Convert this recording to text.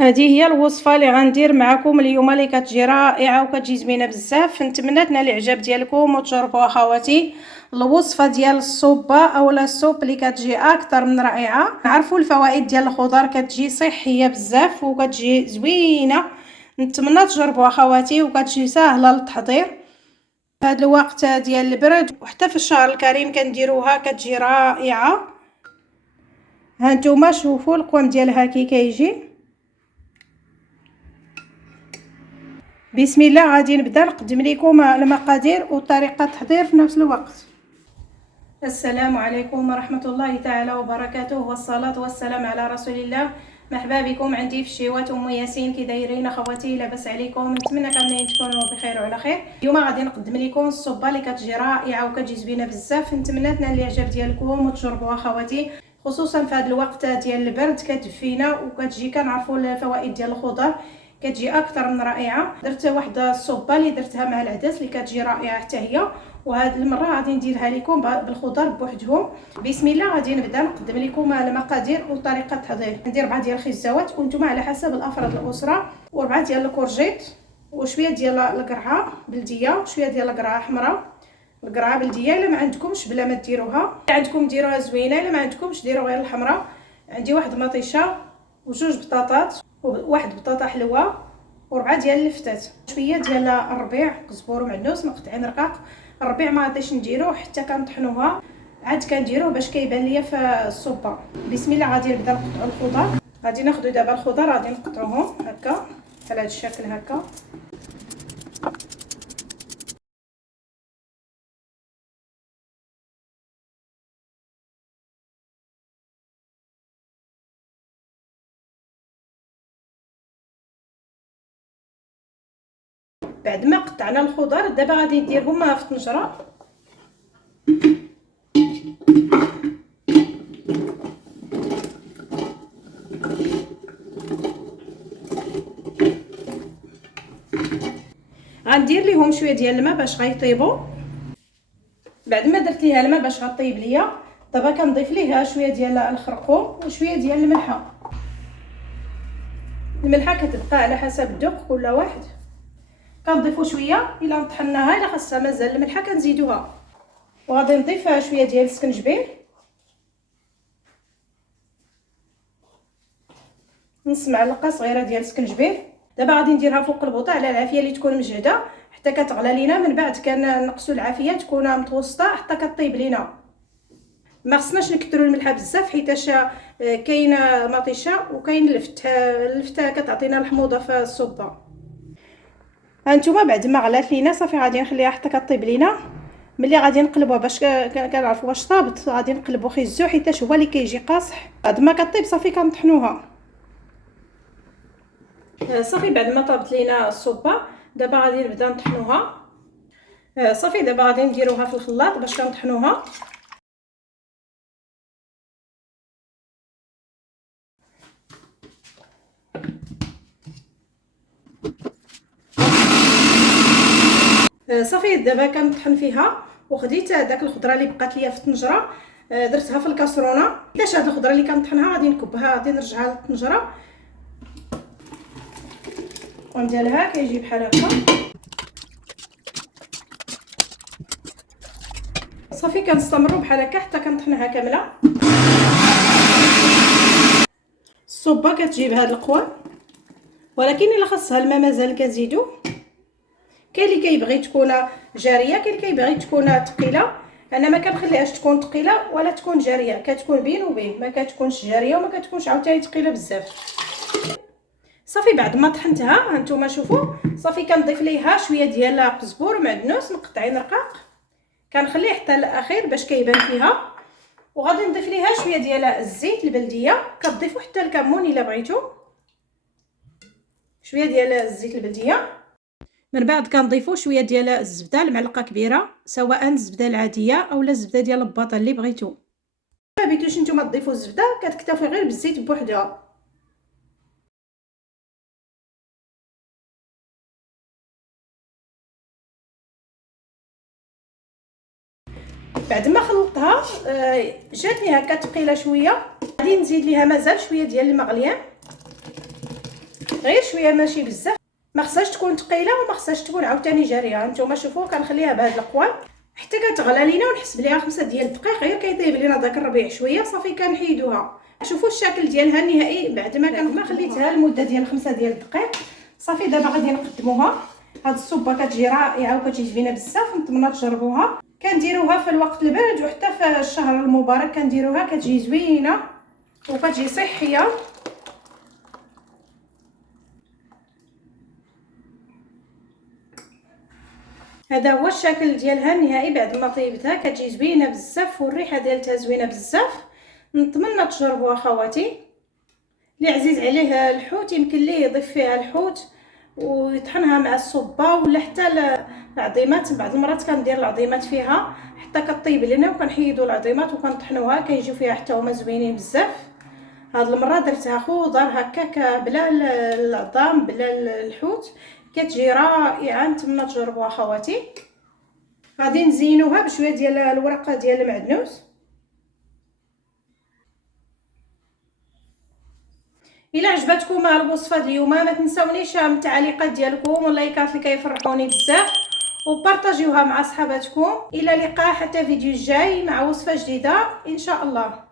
هذه هي الوصفه اللي غندير معكم اليوم، اللي كتجي رائعه وكتجي زوينه بزاف. نتمنى تنال الاعجاب ديالكم وتجربوا اخواتي. الوصفه ديال الصوبه اولا السوب اللي كتجي اكثر من رائعه. نعرفوا الفوائد ديال الخضر، كتجي صحيه بزاف وكتجي زوينه. نتمنى تجربوا اخواتي، وكتجي سهله للتحضير في هذا الوقت ديال البرد، وحتى في الشهر الكريم كنديروها كتجي رائعه. ها نتوما شوفوا القوام ديالها كي كيجي. بسم الله غادي نبدا نقدم لكم المقادير وطريقه التحضير في نفس الوقت. السلام عليكم ورحمه الله تعالى وبركاته، والصلاه والسلام على رسول الله. مرحبا بكم عندي في الشيوات. ام ياسين، كي دايرين اخواتي؟ لاباس عليكم؟ نتمنى كاملين تكونوا بخير وعلى خير. اليوم غادي نقدم لكم الصوبه اللي كتجي رائعه وكتجي زوينه بزاف. نتمنى تنال الاعجاب ديالكم وتجربوا اخواتي، خصوصا في هذا الوقت ديال البرد كتدفينا وكتجي كنعرفوا الفوائد ديال الخضر، كتجي اكثر من رائعه. درت واحد الصوبه اللي درتها مع العدس اللي كتجي رائعه حتى هي، وهاد المره غادي نديرها لكم بالخضر بوحدهم. بسم الله غادي نبدا نقدم لكم المقادير وطريقه التحضير. ندير 4 ديال الخزاوات وانتم على حسب الافراد الاسره، و4 ديال الكورجيت، وشويه ديال القرعه بلديه، وشويه ديال القرعه حمراء. القرعه بلديه الا ما عندكمش بلا ما ديروها، الا عندكم ديروها زوينه، الا ما عندكمش ديروا غير الحمراء. عندي واحد مطيشه وجوج بطاطات وواحد بطاطا حلوه و4 ديال اللفتات، شويه ديال الربيع قزبور ومعدنوس مقطعين رقاق. الربيع ما غاديش نديروه حتى كنطحنوها، عاد كنديروه باش كيبان ليا في الصوبه. بسم الله غادي نبدا نقطع الخضر. غادي ناخذ دابا الخضر غادي نقطعوهم هكا على هذا الشكل هكا. بعد ما قطعنا الخضر دابا غادي نديرهم في الطنجره. غندير ليهم شويه ديال الماء باش غيطيبوا. بعد ما درت ليها الماء باش غطيب ليا، دابا كنضيف ليها شويه ديال الخرقوم وشويه ديال الملحه. الملحه كتبقى على حسب الذوق كل واحد، كنضيفوا شويه الا طحناها، الا خاصها مازال الملحه كنزيدوها. وغادي نضيف شويه ديال السكنجبير، نص معلقه صغيره ديال السكنجبير. دابا غادي نديرها فوق البوطه على العافيه اللي تكون مجهده حتى كتغلى لينا. من بعد كنقصوا العافيه تكون متوسطه حتى كطيب لينا. ما خصناش نكثروا الملحه بزاف حيتاش كاينه مطيشه وكاين اللفته كتعطينا الحموضه في الصوبه. هانتوما بعد ما غلات لينا صافي غادي نخليها حتى كطيب لينا. ملي غادي نقلبوها باش كنعرفوا واش طابت، غادي نقلبوا خيزو حيتاش هو اللي كيجي قاصح. بعد ما كطيب صافي كنطحنوها. صافي بعد ما طابت لينا الصوبه دابا غادي نبدا نطحنوها. صافي دابا غادي نديروها في الخلاط باش كنطحنوها. صافي دابا كنطحن فيها، وخديت داك الخضره اللي بقات ليا في الطنجره درتها في الكاسرونه. حيتاش هاد الخضره اللي كنطحنها غادي نكبها، غادي نرجعها للطنجره ونديرها كيجي بحال هكا. صافي كنستمروا بحال هكا حتى كنطحنها كامله. الصوبه كتجي بهذا القوام، ولكن الا خاصها الماء مازال كنزيدو. كاين اللي كيبغي تكون جاريه، كاين اللي كيبغي تكون ثقيله. انا ما كنخليهاش تكون ثقيله ولا تكون جاريه، كتكون بين وبين، ما كتكونش جاريه وما كتكونش عاوتاني ثقيله بزاف. صافي بعد ما طحنتها هانتوما شوفوا، صافي كنضيف ليها شويه ديال قزبور ومعدنوس مقطعين رقاق، كنخليه حتى الاخير باش كيبان فيها. وغادي نضيف ليها شويه ديال الزيت البلديه، كتضيفوا حتى الكمون الا بغيتو، شويه ديال الزيت البلديه. من بعد كنضيفوا شويه ديال الزبده، المعلقه كبيره، سواء الزبده العاديه اولا الزبده ديال الباطا اللي بغيتو. ما بغيتوش نتوما تضيفوا الزبده كتكتفوا غير بالزيت بوحدها. بعد ما خلطتها جاتني هكا ثقيله شويه، غادي نزيد ليها مازال شويه ديال الماء غليان. غير شويه ماشي بزاف، ما خصهاش تكون ثقيله وما خصهاش تكون عاوتاني جاريه. هانتوما شوفوا كنخليها بهذا القوام حتى كتغلى لينا ونحسب ليها 5 ديال الدقائق، غير كيطيب لينا داك الربيع شويه صافي كنحيدوها. شوفوا الشكل ديالها النهائي بعد ما خليتها لمده ديال 5 ديال الدقائق. صافي دابا غادي نقدموها. هاد الصوبه كتجي رائعه وكتعجبنا بزاف، نتمنى تجربوها. كنديروها في الوقت البارد وحتى في الشهر المبارك كنديروها، كتجي زوينه وكتجي صحيه. هذا هو الشكل ديالها النهائي بعد ما طيبتها، كتجي زوينه بزاف والريحه ديالها زوينه بزاف. نتمنى تجربوها خواتي. اللي عزيز عليه الحوت يمكن ليه يضيف فيها الحوت ويطحنها مع الصوبه ولا حتى العظيمات. بعض المرات كندير العظيمات فيها حتى كطيب لنا وكنحيدوا العظيمات وكنطحنوها كيجيو فيها حتى هما زوينين بزاف. هاد المره درتها خضر هكاك بلا العظام بلا الحوت، كتجي رائعه. نتمنى تجربوها خواتي. غادي نزينوها بشويه ديال الورقه ديال المعدنوس. الى عجبتكم الوصفه اليوم ما تنساونيش من التعليقات ديالكم واللايكات اللي كيفرحوني بزاف، وبارطاجيوها مع صحاباتكم. الى اللقاء حتى فيديو جاي مع وصفه جديده ان شاء الله.